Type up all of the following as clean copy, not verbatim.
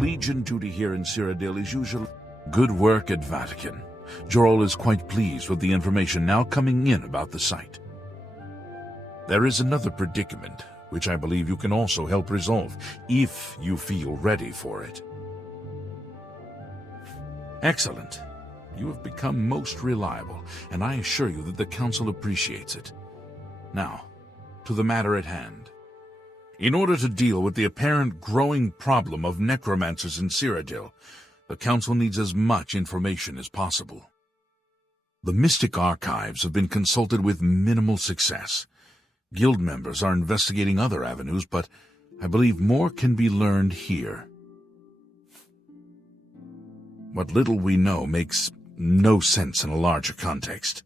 Legion duty here in Cyrodiil is usually good work at Vatican. Jorol is quite pleased with the information now coming in about the site. There is another predicament, which I believe you can also help resolve, if you feel ready for it. Excellent. You have become most reliable, and I assure you that the Council appreciates it. Now, to the matter at hand. In order to deal with the apparent growing problem of necromancers in Cyrodiil, the Council needs as much information as possible. The Mystic Archives have been consulted with minimal success. Guild members are investigating other avenues, but I believe more can be learned here. What little we know makes no sense in a larger context.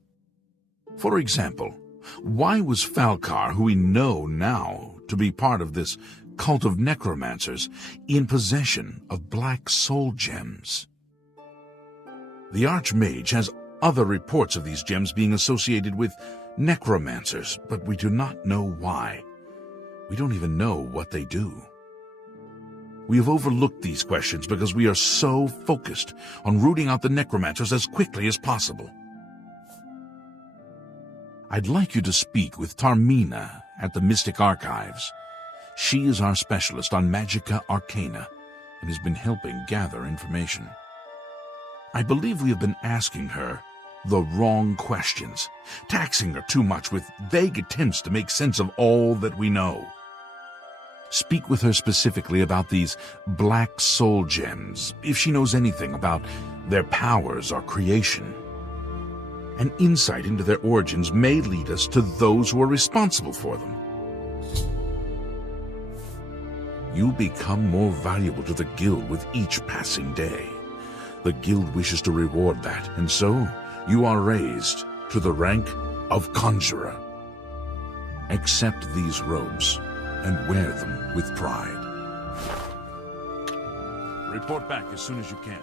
For example, why was Falcar, who we know now to be part of this cult of necromancers, in possession of black soul gems? The Archmage has other reports of these gems being associated with necromancers, but we do not know why. We don't even know what they do. We have overlooked these questions because we are so focused on rooting out the necromancers as quickly as possible. I'd like you to speak with Tarmina at the Mystic Archives. She is our specialist on Magica Arcana and has been helping gather information. I believe we have been asking her the wrong questions, taxing her too much with vague attempts to make sense of all that we know. Speak with her specifically about these black soul gems, if she knows anything about their powers or creation. An insight into their origins may lead us to those who are responsible for them. You become more valuable to the Guild with each passing day. The Guild wishes to reward that, and so you are raised to the rank of Conjurer. Accept these robes and wear them with pride. Report back as soon as you can.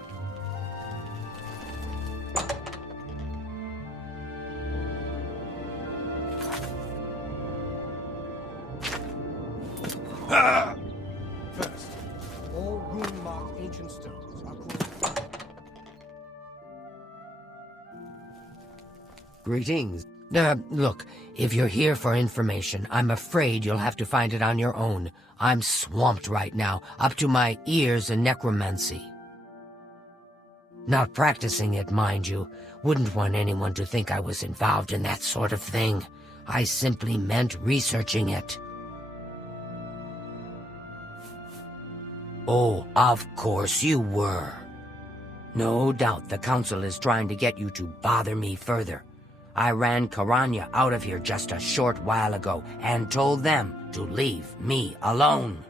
First, all rune-marked ancient stones are called... Greetings. Look, if you're here for information, I'm afraid you'll have to find it on your own. I'm swamped right now, up to my ears in necromancy. Not practicing it, mind you. Wouldn't want anyone to think I was involved in that sort of thing. I simply meant researching it. Oh, of course you were. No doubt the Council is trying to get you to bother me further. I ran Karanya out of here just a short while ago and told them to leave me alone.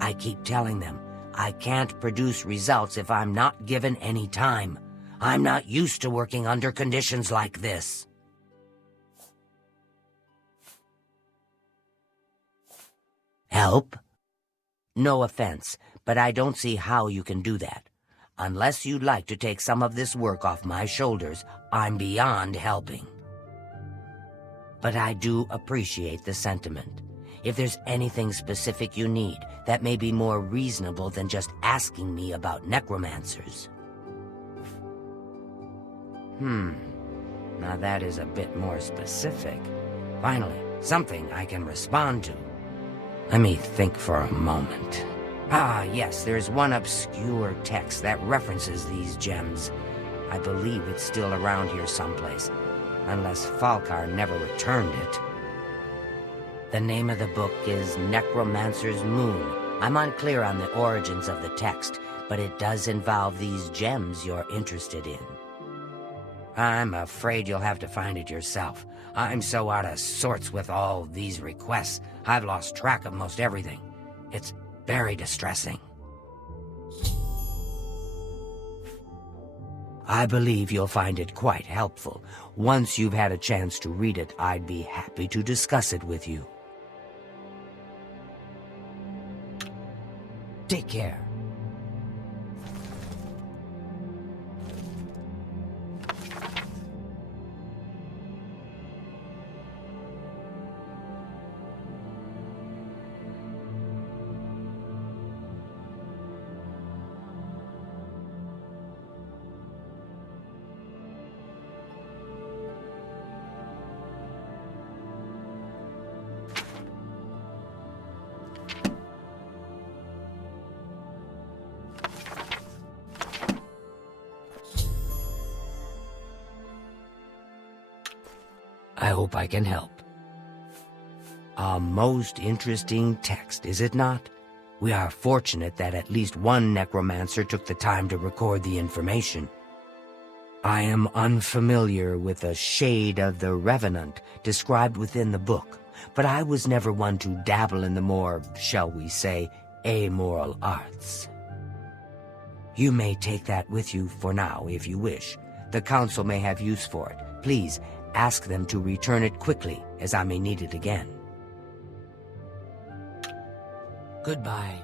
I keep telling them I can't produce results if I'm not given any time. I'm not used to working under conditions like this. Help? No offense, but I don't see how you can do that. Unless you'd like to take some of this work off my shoulders, I'm beyond helping. But I do appreciate the sentiment. If there's anything specific you need, that may be more reasonable than just asking me about necromancers. Now that is a bit more specific. Finally, something I can respond to. Let me think for a moment. Ah, yes, there's one obscure text that references these gems. I believe it's still around here someplace, unless Falcar never returned it. The name of the book is Necromancer's Moon. I'm unclear on the origins of the text, but it does involve these gems you're interested in. I'm afraid you'll have to find it yourself. I'm so out of sorts with all these requests, I've lost track of most everything. It's very distressing. I believe you'll find it quite helpful. Once you've had a chance to read it, I'd be happy to discuss it with you. Take care. hope I can help. A most interesting text, is it not? We are fortunate that at least one necromancer took the time to record the information. I am unfamiliar with the shade of the Revenant described within the book, but I was never one to dabble in the more, shall we say, amoral arts. You may take that with you for now, if you wish. The Council may have use for it. Please, ask them to return it quickly, as I may need it again. Goodbye.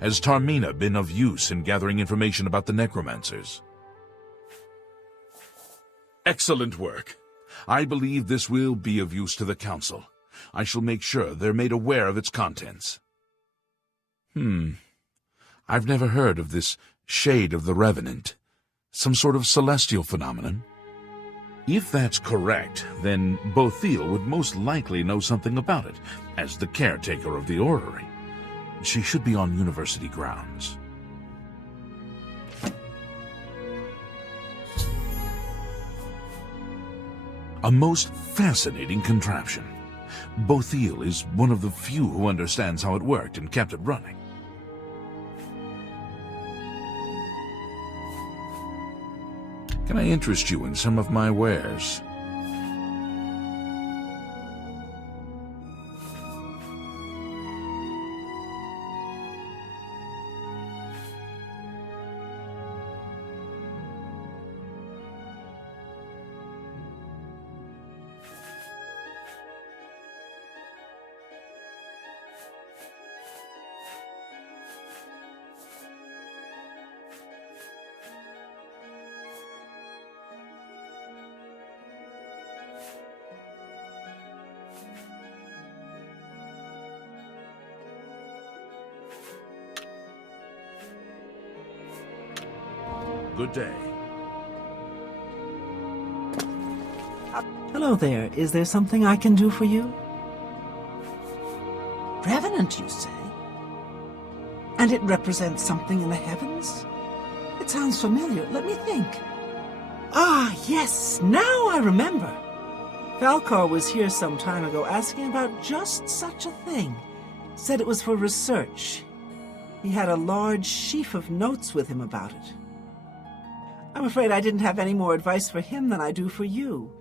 Has Tarmina been of use in gathering information about the necromancers? Excellent work. I believe this will be of use to the Council. I shall make sure they're made aware of its contents. I've never heard of this shade of the Revenant. Some sort of celestial phenomenon? If that's correct, then Bothil would most likely know something about it, as the caretaker of the orrery. She should be on university grounds. A most fascinating contraption. Bothil is one of the few who understands how it worked and kept it running. Can I interest you in some of my wares? Good day. Hello there. Is there something I can do for you? Revenant, you say? And it represents something in the heavens? It sounds familiar. Let me think. Ah, yes. Now I remember. Falcar was here some time ago asking about just such a thing. Said it was for research. He had a large sheaf of notes with him about it. I'm afraid I didn't have any more advice for him than I do for you.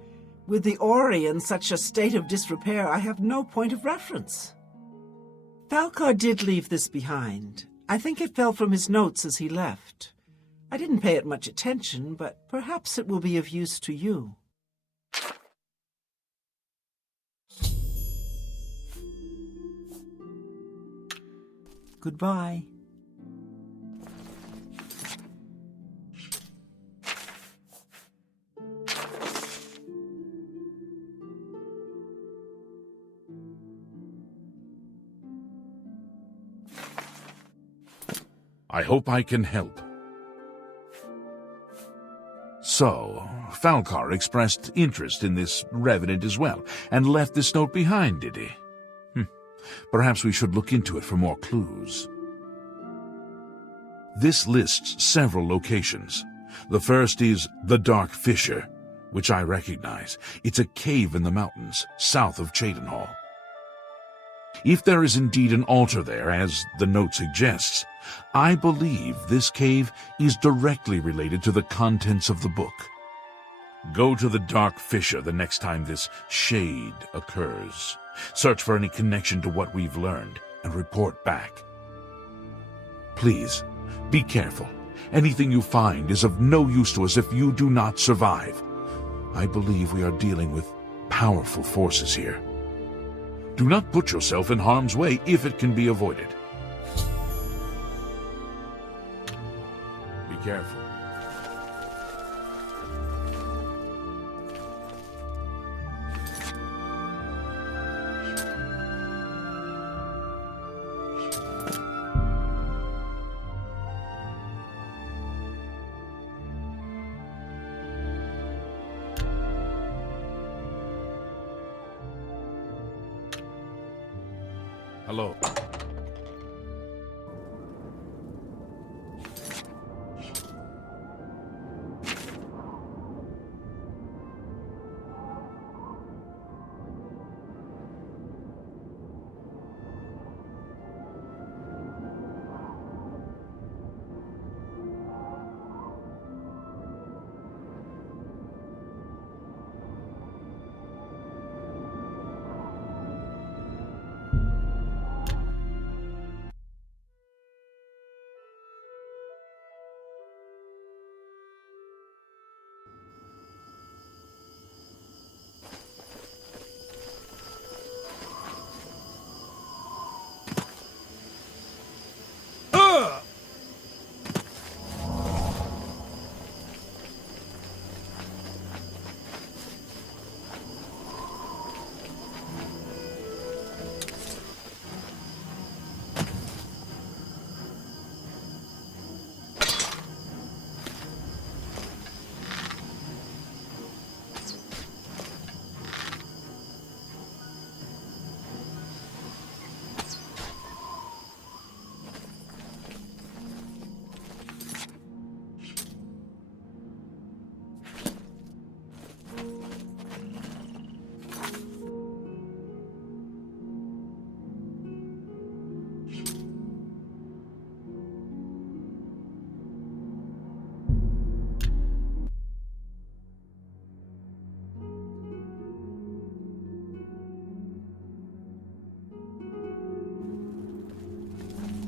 With the Ori in such a state of disrepair, I have no point of reference. Falcar did leave this behind. I think it fell from his notes as he left. I didn't pay it much attention, but perhaps it will be of use to you. Goodbye. I hope I can help. So, Falcar expressed interest in this Revenant as well, and left this note behind, did he? Perhaps we should look into it for more clues. This lists several locations. The first is the Dark Fissure, which I recognize. It's a cave in the mountains, south of Cheydinhall. If there is indeed an altar there, as the note suggests, I believe this cave is directly related to the contents of the book. Go to the Dark Fissure the next time this shade occurs. Search for any connection to what we've learned and report back. Please, be careful. Anything you find is of no use to us if you do not survive. I believe we are dealing with powerful forces here. Do not put yourself in harm's way if it can be avoided. Be careful. Hello.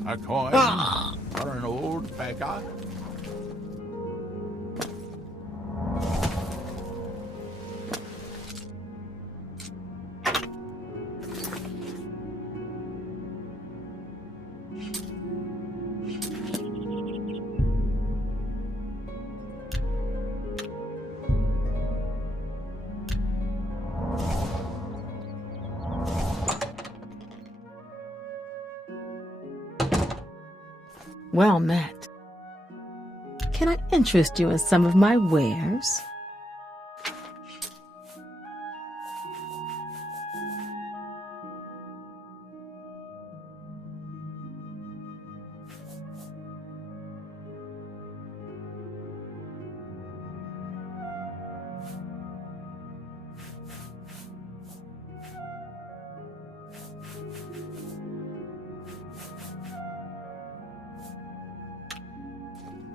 A coin or an old beggar? Well met. Can I interest you in some of my wares?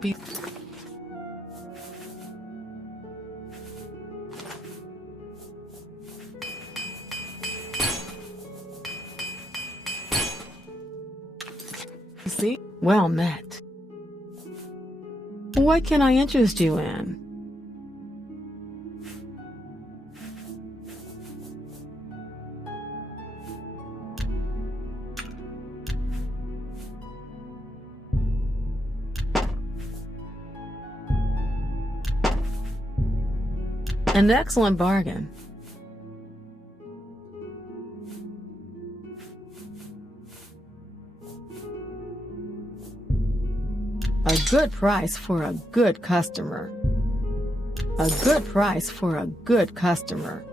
Be See? Well met. What can I interest you in? An excellent bargain. A good price for a good customer. A good price for a good customer.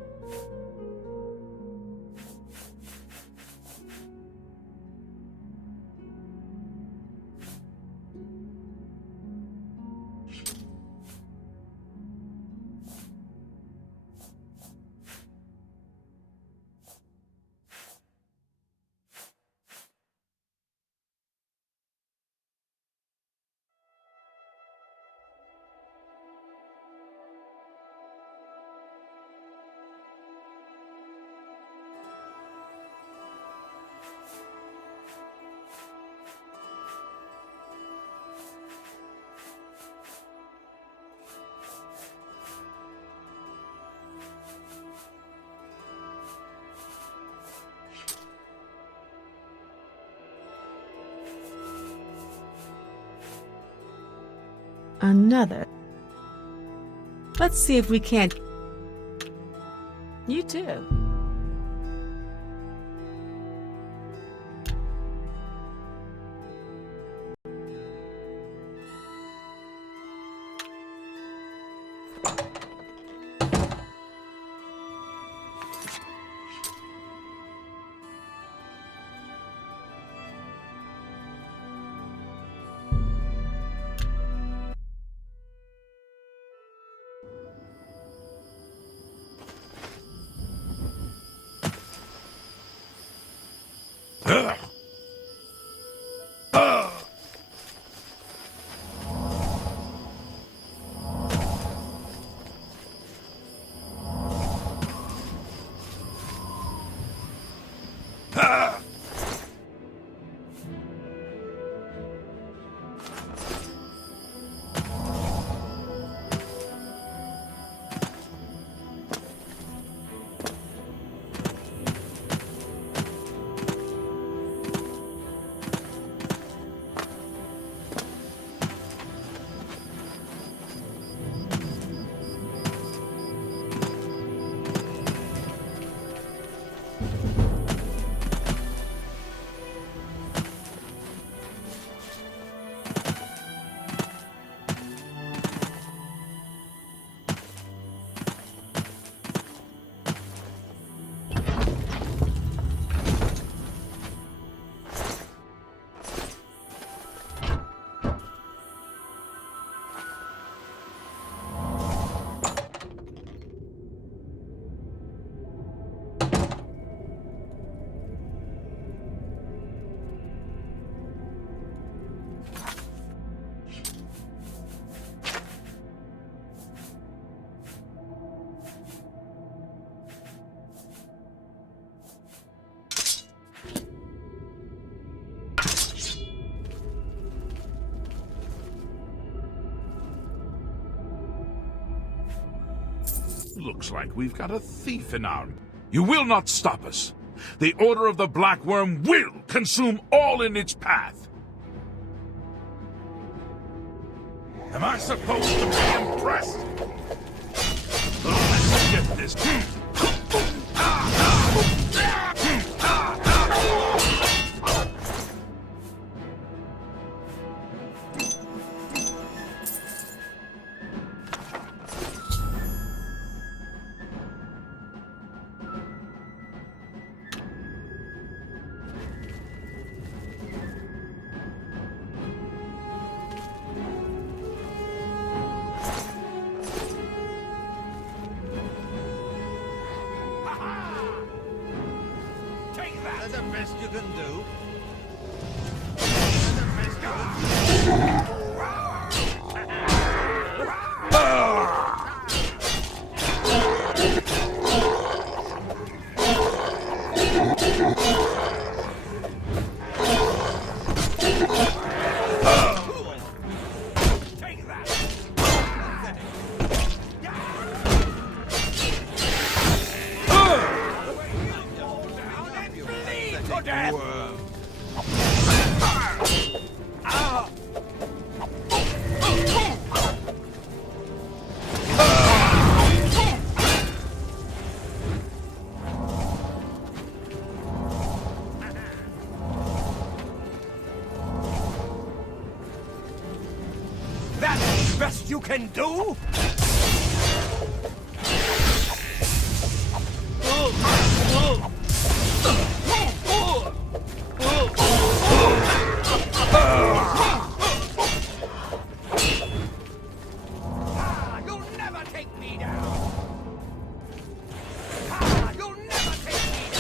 Another. Let's see if we can't. You too. Looks like we've got a thief in our... You will not stop us. The Order of the Black Worm will consume all in its path. Am I supposed to be impressed? Let's get this. That's the best you can do. That's the best you can do? You'll never take me down. You'll never take me down.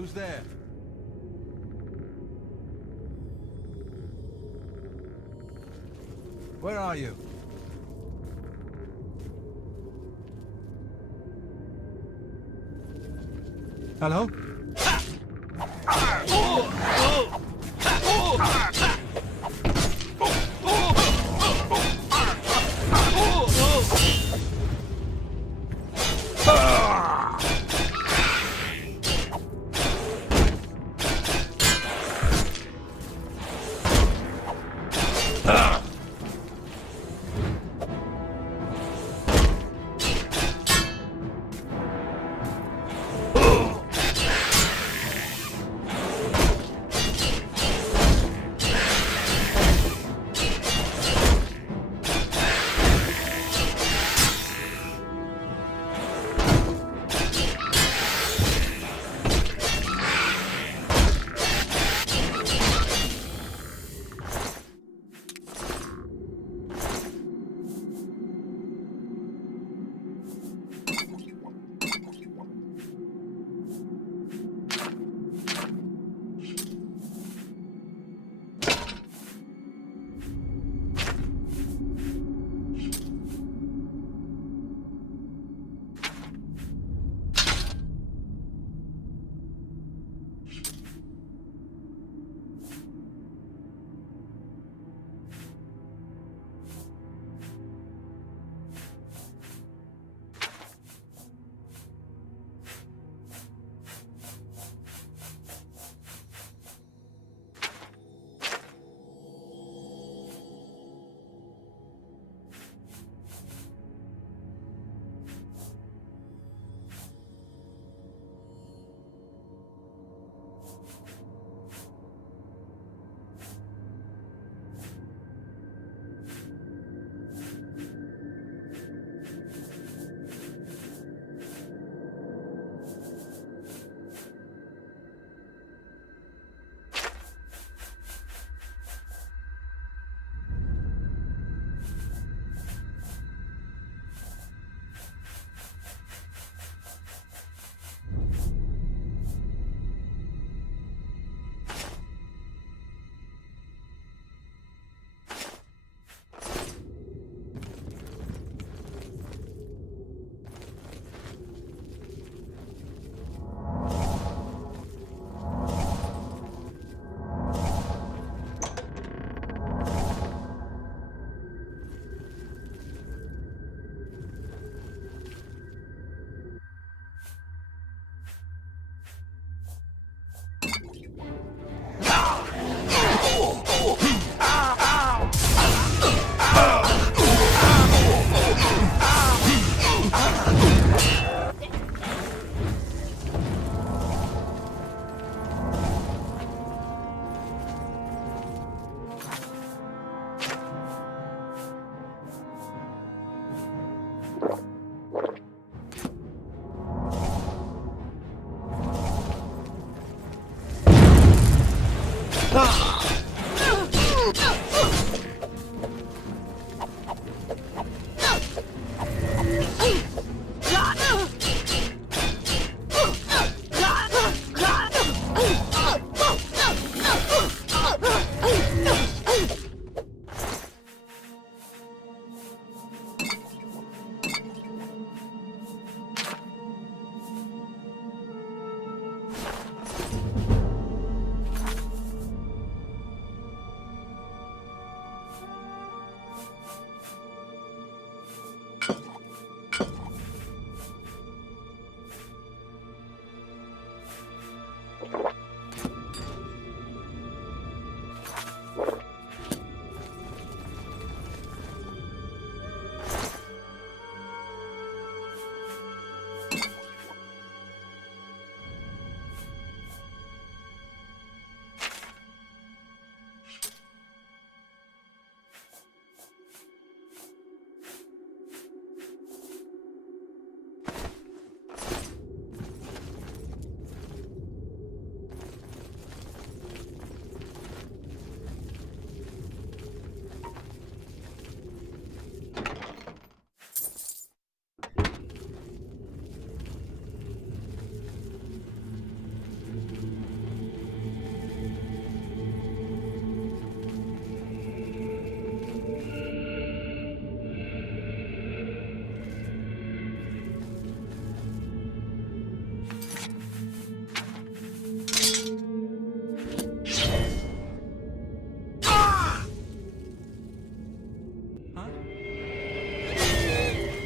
Who's there? Where are you? Hello? Ha!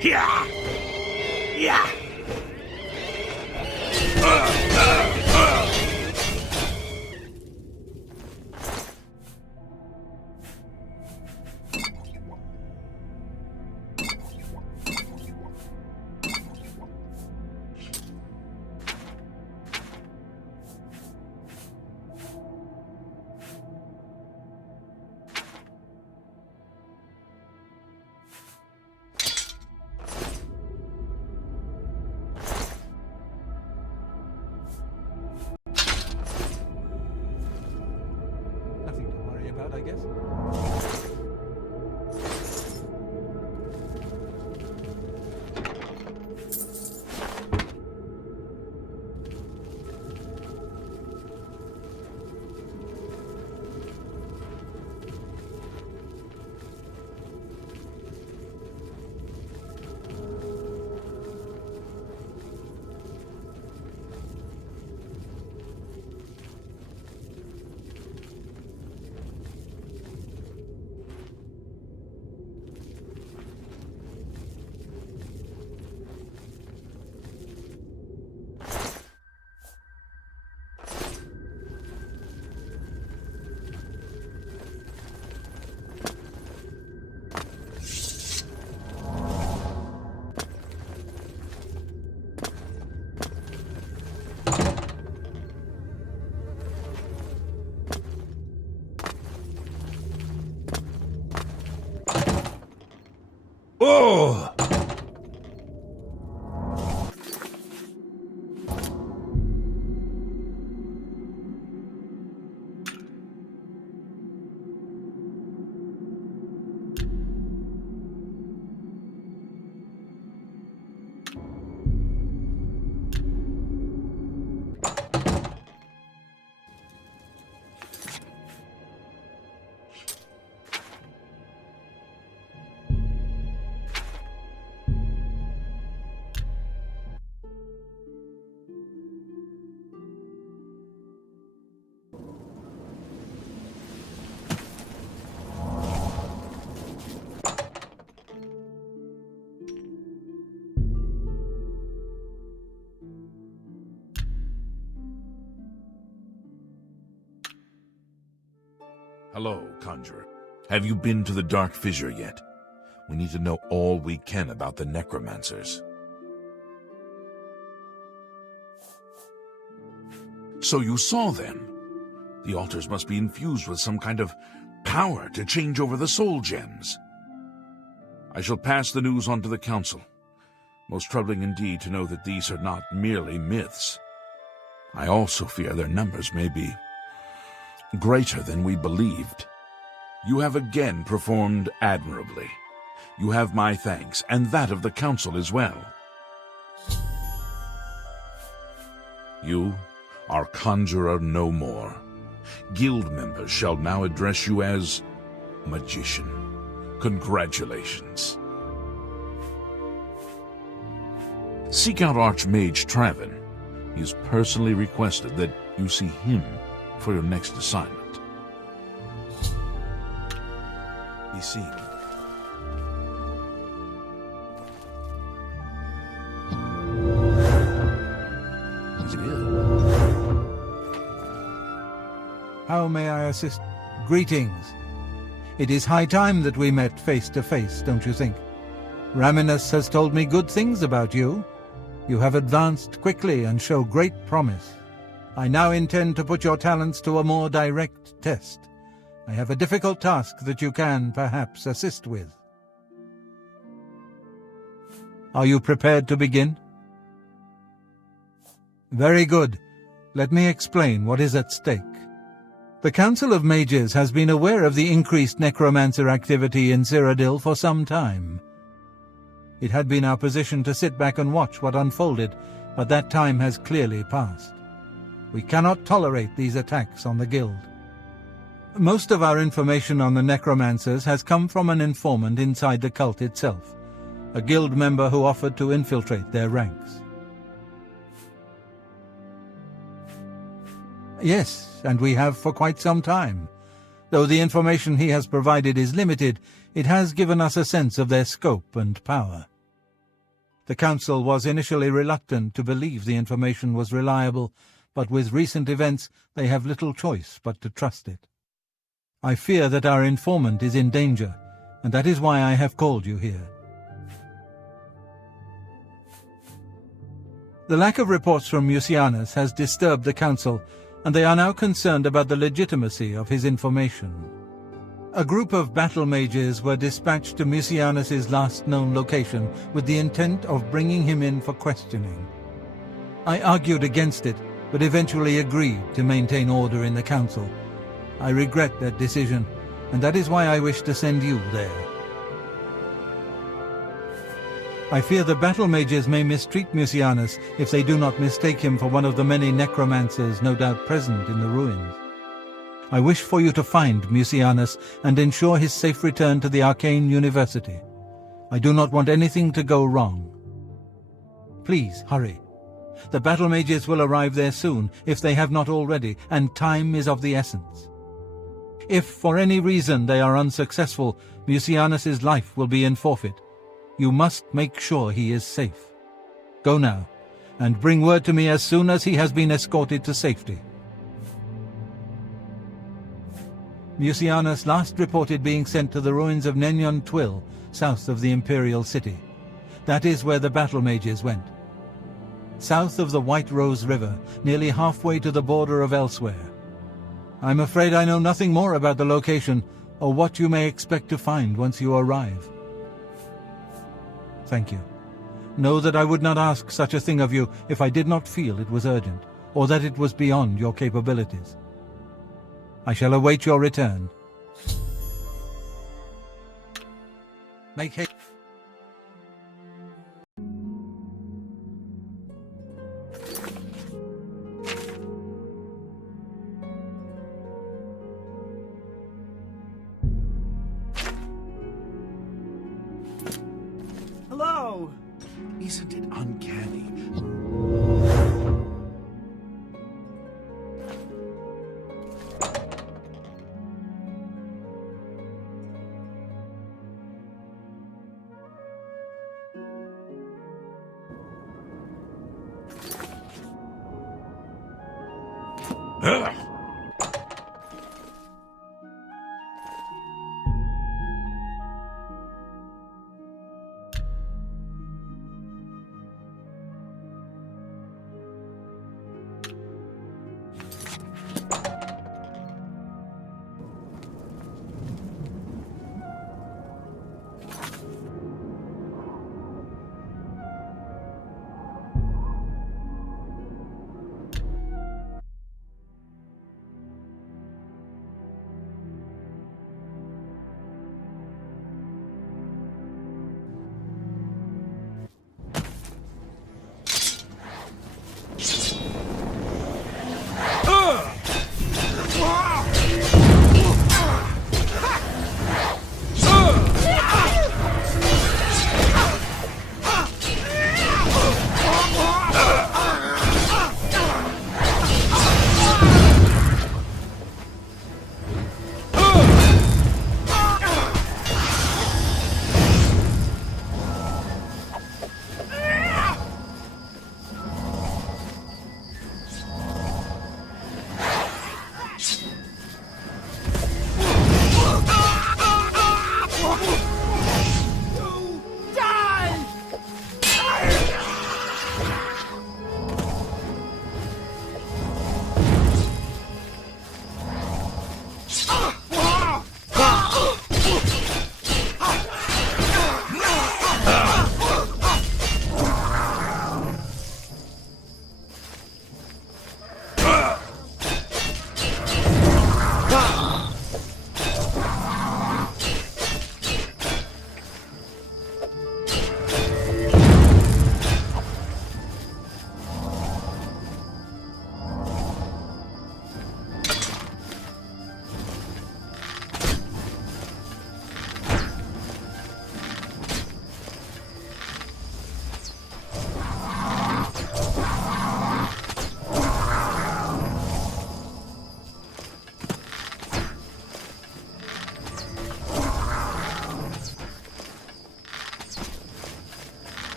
Yeah! Yeah! Nothing to worry about, I guess. Oh! Hello, Conjurer. Have you been to the Dark Fissure yet? We need to know all we can about the necromancers. So you saw them. The altars must be infused with some kind of power to change over the soul gems. I shall pass the news on to the Council. Most troubling indeed to know that these are not merely myths. I also fear their numbers may be greater than we believed. You have again performed admirably. You have my thanks, and that of the Council as well. You are Conjurer no more. Guild members shall now address you as Magician. Congratulations. Seek out Archmage Traven. He has personally requested that you see him for your next assignment. Be seen. How may I assist? Greetings. It is high time that we met face to face, don't you think? Raminus has told me good things about you. You have advanced quickly and show great promise. I now intend to put your talents to a more direct test. I have a difficult task that you can, perhaps, assist with. Are you prepared to begin? Very good. Let me explain what is at stake. The Council of Mages has been aware of the increased necromancer activity in Cyrodiil for some time. It had been our position to sit back and watch what unfolded, but that time has clearly passed. We cannot tolerate these attacks on the Guild. Most of our information on the necromancers has come from an informant inside the cult itself, a Guild member who offered to infiltrate their ranks. Yes, and we have for quite some time. Though the information he has provided is limited, it has given us a sense of their scope and power. The Council was initially reluctant to believe the information was reliable, but with recent events they have little choice but to trust it. I fear that our informant is in danger, and that is why I have called you here. The lack of reports from Mucianus has disturbed the Council, and they are now concerned about the legitimacy of his information. A group of battle mages were dispatched to Mucianus's last known location with the intent of bringing him in for questioning. I argued against it, but eventually agreed to maintain order in the Council. I regret that decision, and that is why I wish to send you there. I fear the battle mages may mistreat Mucianus if they do not mistake him for one of the many necromancers no doubt present in the ruins. I wish for you to find Mucianus and ensure his safe return to the Arcane University. I do not want anything to go wrong. Please, hurry. The battle mages will arrive there soon, if they have not already, and time is of the essence. If, for any reason, they are unsuccessful, Mucianus's life will be in forfeit. You must make sure he is safe. Go now, and bring word to me as soon as he has been escorted to safety. Mucianus last reported being sent to the ruins of Nenyon Twill, south of the Imperial City. That is where the battle mages went. South of the White Rose River, nearly halfway to the border of elsewhere. I'm afraid I know nothing more about the location, or what you may expect to find once you arrive. Thank you. Know that I would not ask such a thing of you if I did not feel it was urgent, or that it was beyond your capabilities. I shall await your return. Make haste. Hello! Isn't it uncanny? Ugh!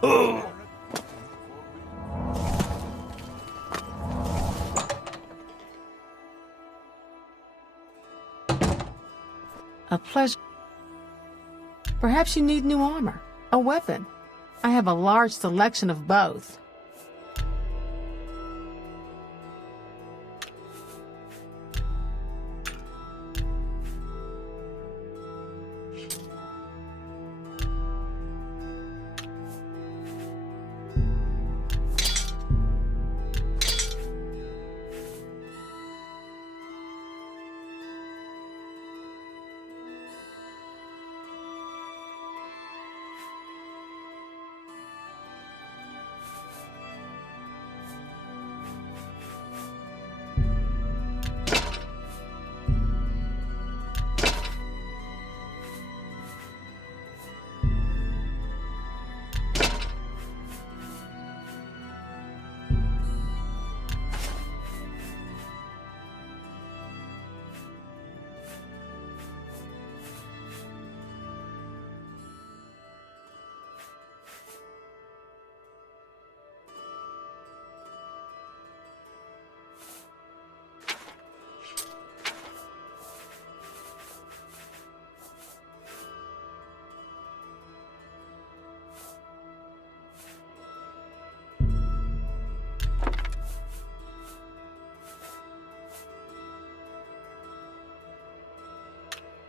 A pleasure. Perhaps you need new armor, a weapon. I have a large selection of both.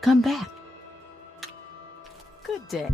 Come back. Good day.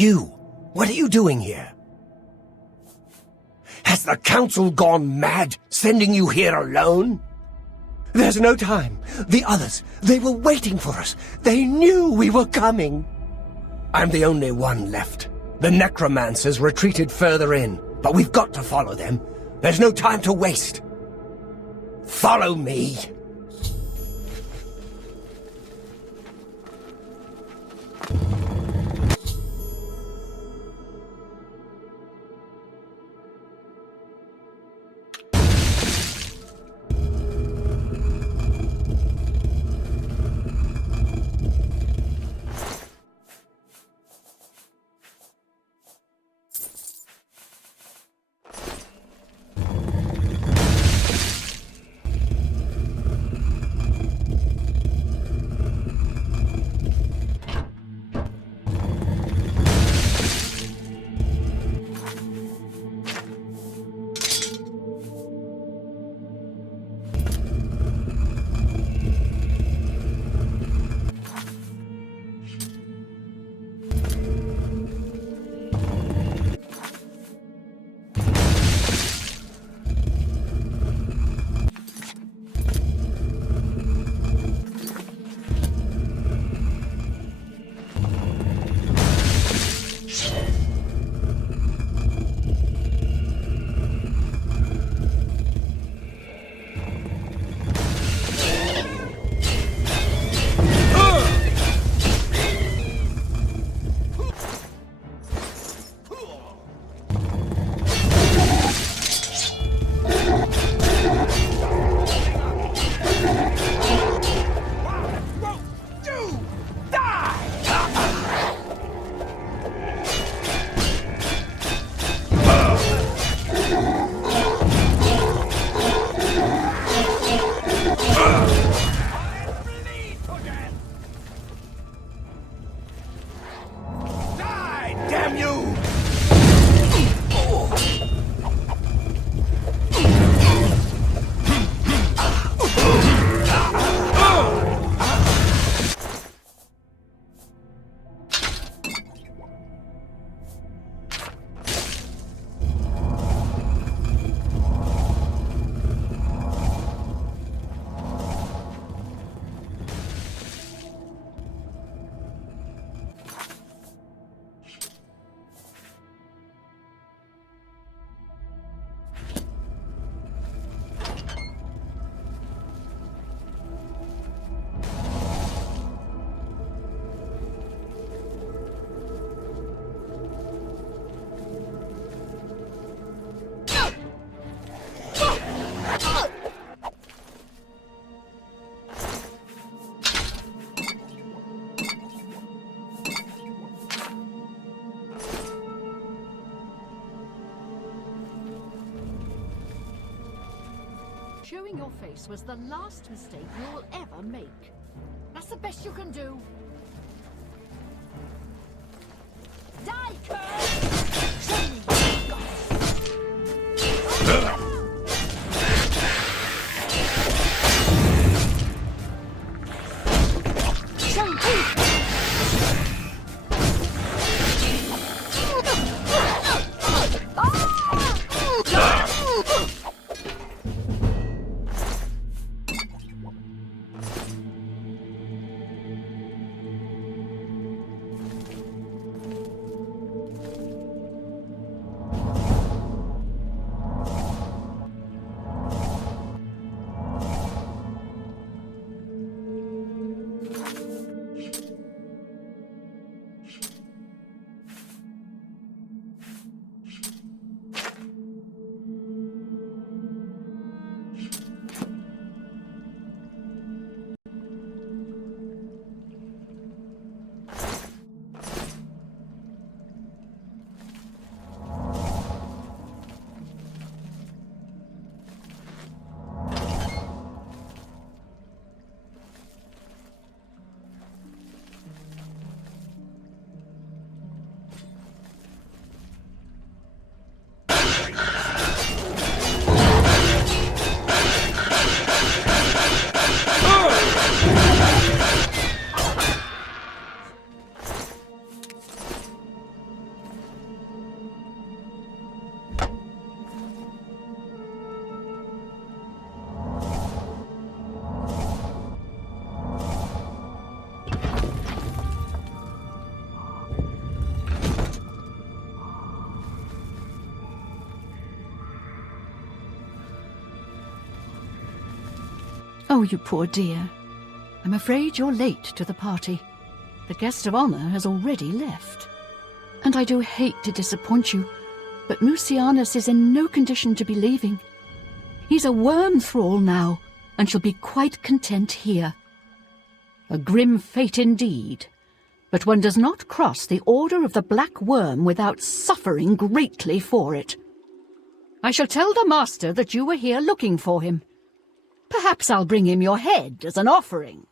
You! What are you doing here? Has the Council gone mad, sending you here alone? There's no time. The others, they were waiting for us. They knew we were coming. I'm the only one left. The necromancers retreated further in, but we've got to follow them. There's no time to waste. Follow me. Showing your face was the last mistake you will ever make. That's the best you can do. Die, curse! Show me what you've got. Show me. Oh, you poor dear. I'm afraid you're late to the party. The guest of honor has already left. And I do hate to disappoint you, but Mucianus is in no condition to be leaving. He's a worm thrall now, and shall be quite content here. A grim fate indeed, but one does not cross the order of the Black Worm without suffering greatly for it. I shall tell the master that you were here looking for him. Perhaps I'll bring him your head as an offering.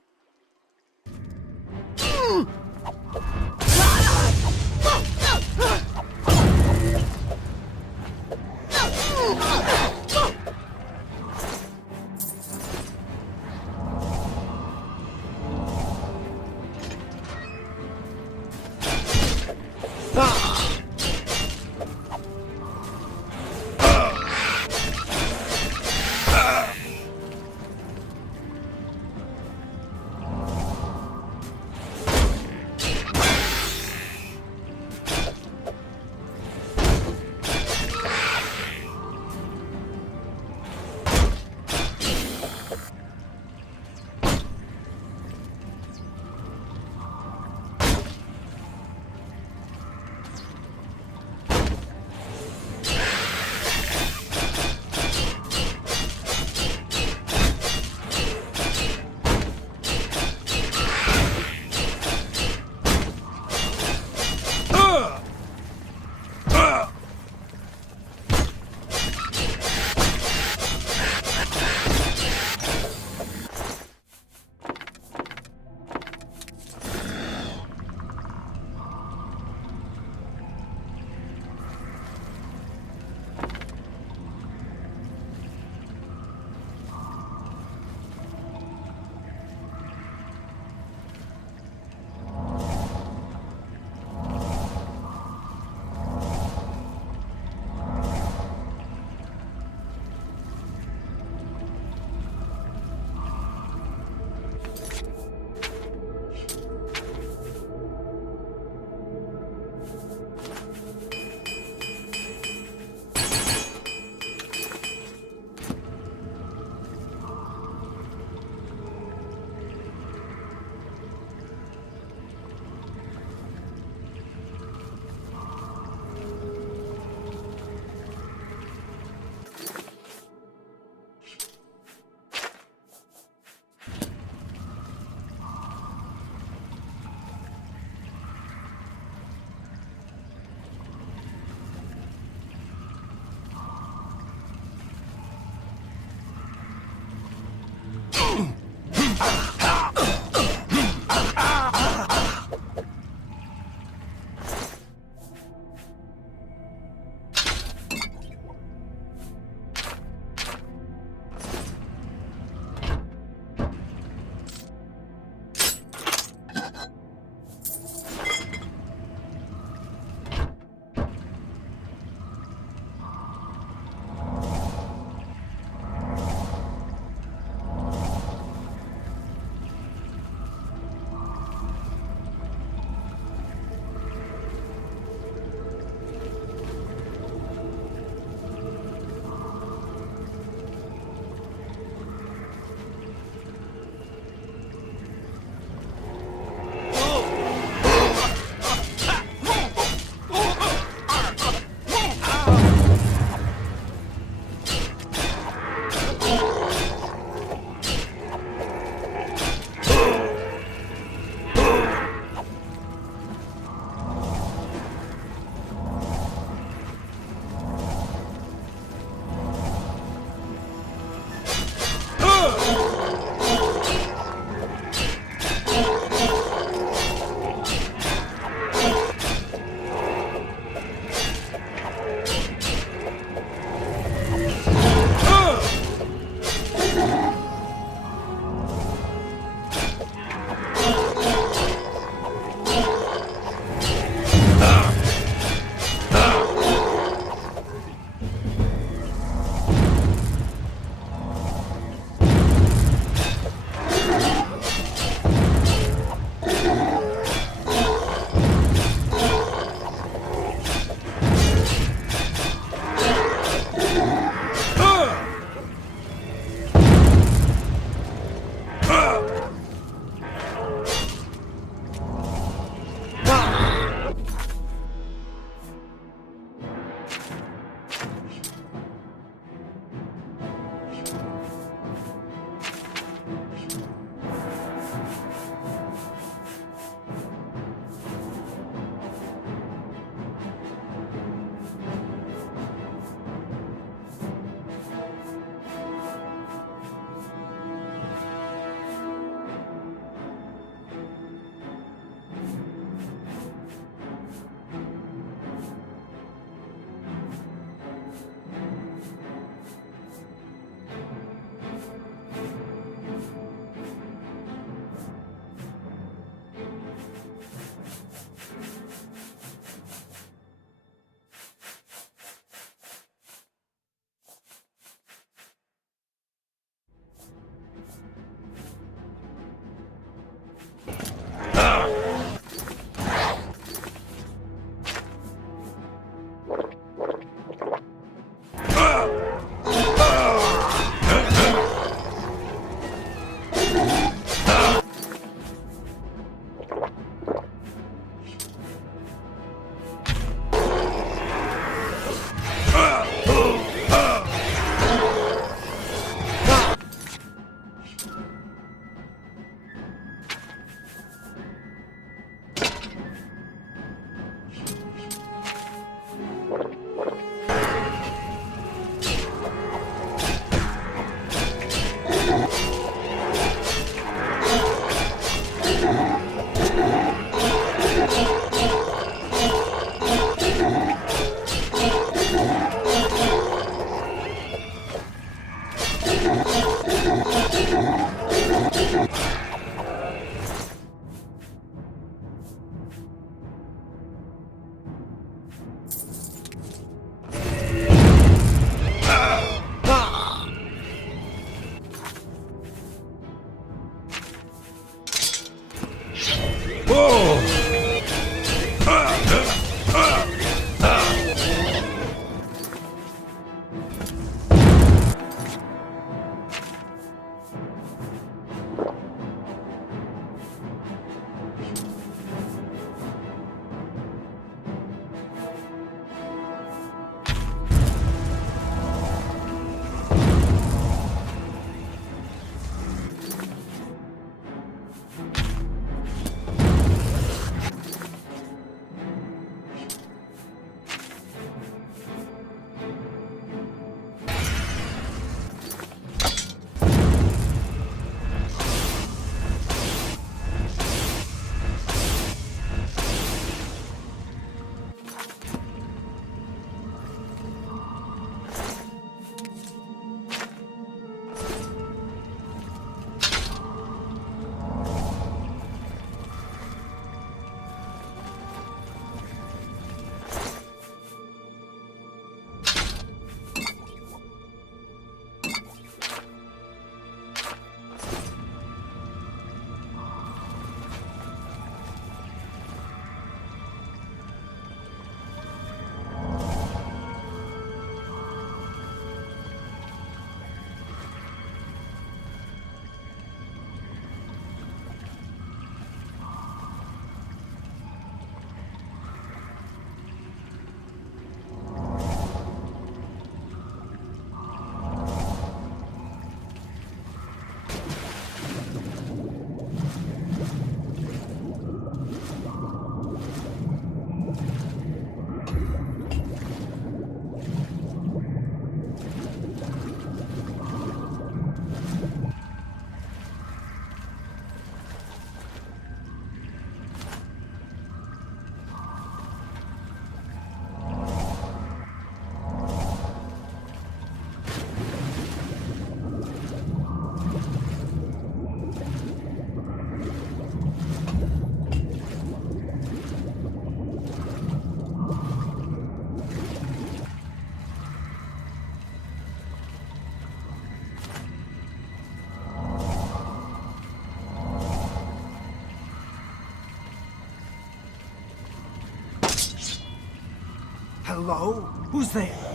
Hello? Who's there?